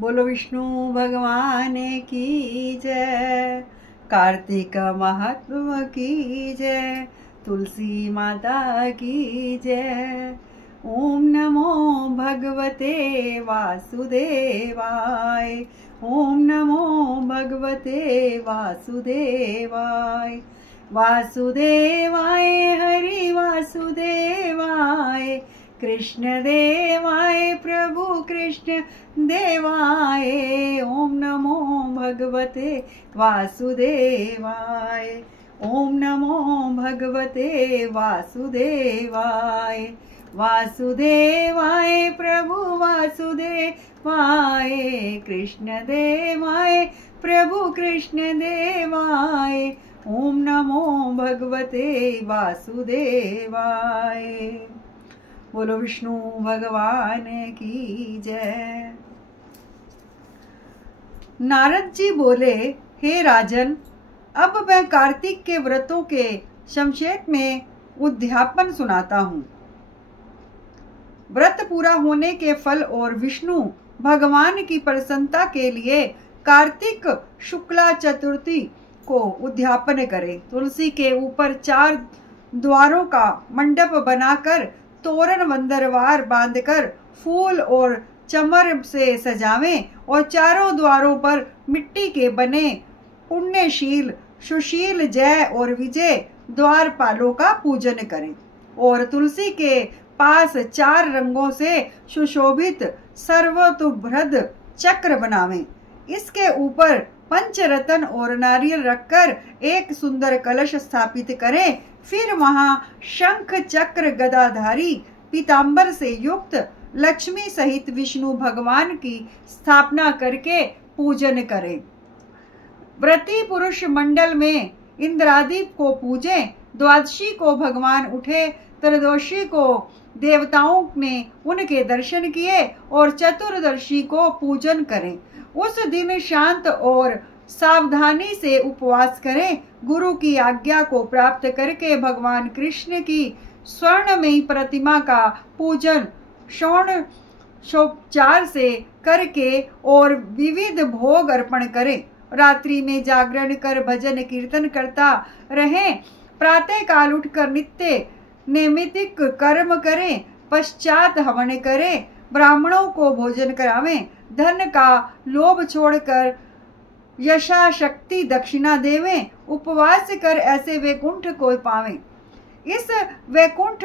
बोलो विष्णु भगवान की जय। कार्तिक महात्म की जय। तुलसी माता की जय। ओम नमो भगवते वासुदेवाय। ओम नमो भगवते वासुदेवाय। वासुदेवाय हरि वासुदेवाय। कृष्ण देवाय प्रभु कृष्ण देवाय। ओम नमो भगवते वासुदेवाय। ओम नमो भगवते वासुदेवाय। वासुदेवाय प्रभु वासुदेवाय। कृष्ण देवाय प्रभु कृष्ण देवाय। ओम नमो भगवते वासुदेवाय। बोलो विष्णु भगवान की जय। नारद जी बोले, हे राजन, अब मैं कार्तिक के व्रतों के संक्षेप में उद्यापन सुनाता हूँ। व्रत पूरा होने के फल और विष्णु भगवान की प्रसन्नता के लिए कार्तिक शुक्ला चतुर्थी को उद्यापन करें। तुलसी के ऊपर 4 द्वारों का मंडप बनाकर तोरण बंदरवार बांधकर फूल और चमर से सजावें और चारों द्वारों पर मिट्टी के बने पुण्यशील, सुशील, जय और विजय द्वारपालों का पूजन करें और तुलसी के पास 4 रंगों से सुशोभित सर्वतोभृद चक्र बनावें। इसके ऊपर पंचरत्न और नारियल रखकर एक सुंदर कलश स्थापित करें। फिर वहां शंख चक्र गदाधारी पीतांबर से युक्त लक्ष्मी सहित विष्णु भगवान की स्थापना करके पूजन करें। व्रती पुरुष मंडल में इंद्रादि को पूजें। द्वादशी को भगवान उठे, त्रयोदशी को देवताओं ने उनके दर्शन किए और चतुर्दशी को पूजन करें। उस दिन शांत और सावधानी से उपवास करें। गुरु की आज्ञा को प्राप्त करके भगवान कृष्ण की स्वर्णमयी प्रतिमा का पूजन षोडशोपचार से करके और विविध भोग अर्पण करें। रात्रि में जागरण कर भजन कीर्तन करता रहें। प्रातः काल उठकर नित्य नैमित्तिक कर्म करें। पश्चात हवन करें। ब्राह्मणों को भोजन करावें। धन का लोभ छोड़कर यशाशक्ति दक्षिणा देवें। उपवास कर ऐसे वैकुंठ को पावें। इस वैकुंठ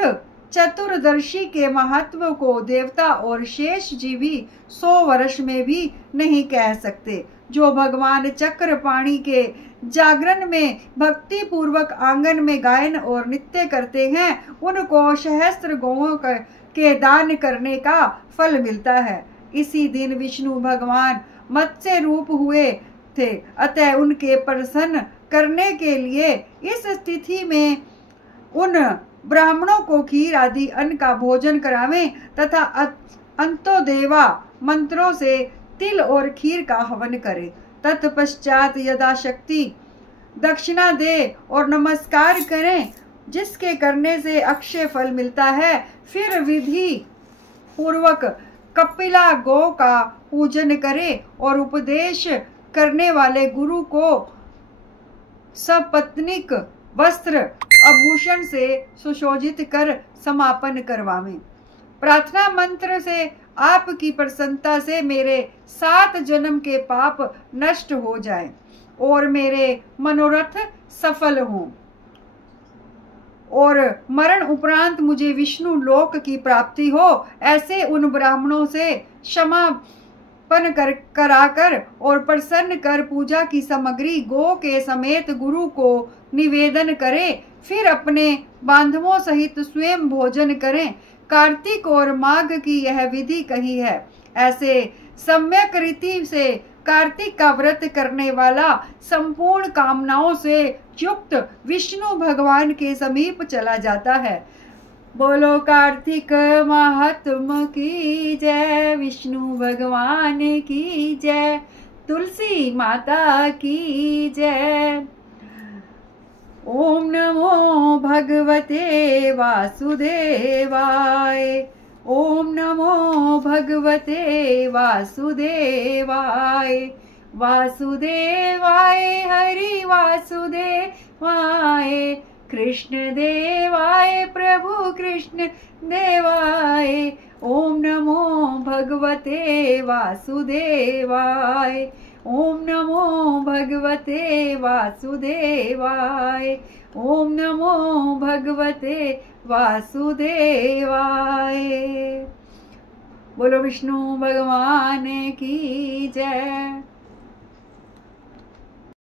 चतुर्दशी के महत्व को देवता और शेष जीवी 100 वर्ष में भी नहीं कह सकते। जो भगवान चक्रपाणि के जागरण में भक्ति पूर्वक आंगन में गायन और नृत्य करते हैं, उनको सहस्त्र गौओं के दान करने का फल मिलता है। इसी दिन विष्णु भगवान मत्स्य रूप हुए थे, अतः उनके प्रसन्न करने के लिए इस तिथि में उन ब्राह्मणों को खीर आदि अन्न का भोजन करावें तथा अंतोदेवा मंत्रों से तिल और खीर का हवन करें। तत्पश्चात यथाशक्ति दक्षिणा दे और नमस्कार करें, जिसके करने से अक्षय फल मिलता है। फिर विधि पूर्वक कपिला गौ का पूजन करें और उपदेश करने वाले गुरु को सपत्नीक वस्त्र आभूषण से सुशोभित कर समापन करवावें। प्रार्थना मंत्र से आपकी प्रसन्नता से मेरे 7 जन्म के पाप नष्ट हो जाएं और मेरे मनोरथ सफल हों और मरण उपरांत मुझे विष्णु लोक की प्राप्ति हो। ऐसे उन ब्राह्मणों से क्षमापन कराकर और प्रसन्न कर पूजा की सामग्री गो के समेत गुरु को निवेदन करें। फिर अपने बांधवों सहित स्वयं भोजन करें। कार्तिक और माघ की यह विधि कही है। ऐसे सम्यक रीति से कार्तिक का व्रत करने वाला संपूर्ण कामनाओं से युक्त विष्णु भगवान के समीप चला जाता है। बोलो कार्तिक महात्म की जय। विष्णु भगवान की जय। तुलसी माता की जय। ओम नमो भगवते वासुदेवाय। ओम नमो भगवते वासुदेवाय। वासुदेवाय हरि वासुदेवाय, कृष्ण देवाय प्रभु कृष्ण देवाय। ओम नमो भगवते वासुदेवाय। ओम नमो भगवते वासुदेवाय। ओम नमो भगवते वासुदेवाय। बोलो विष्णु भगवान की जय।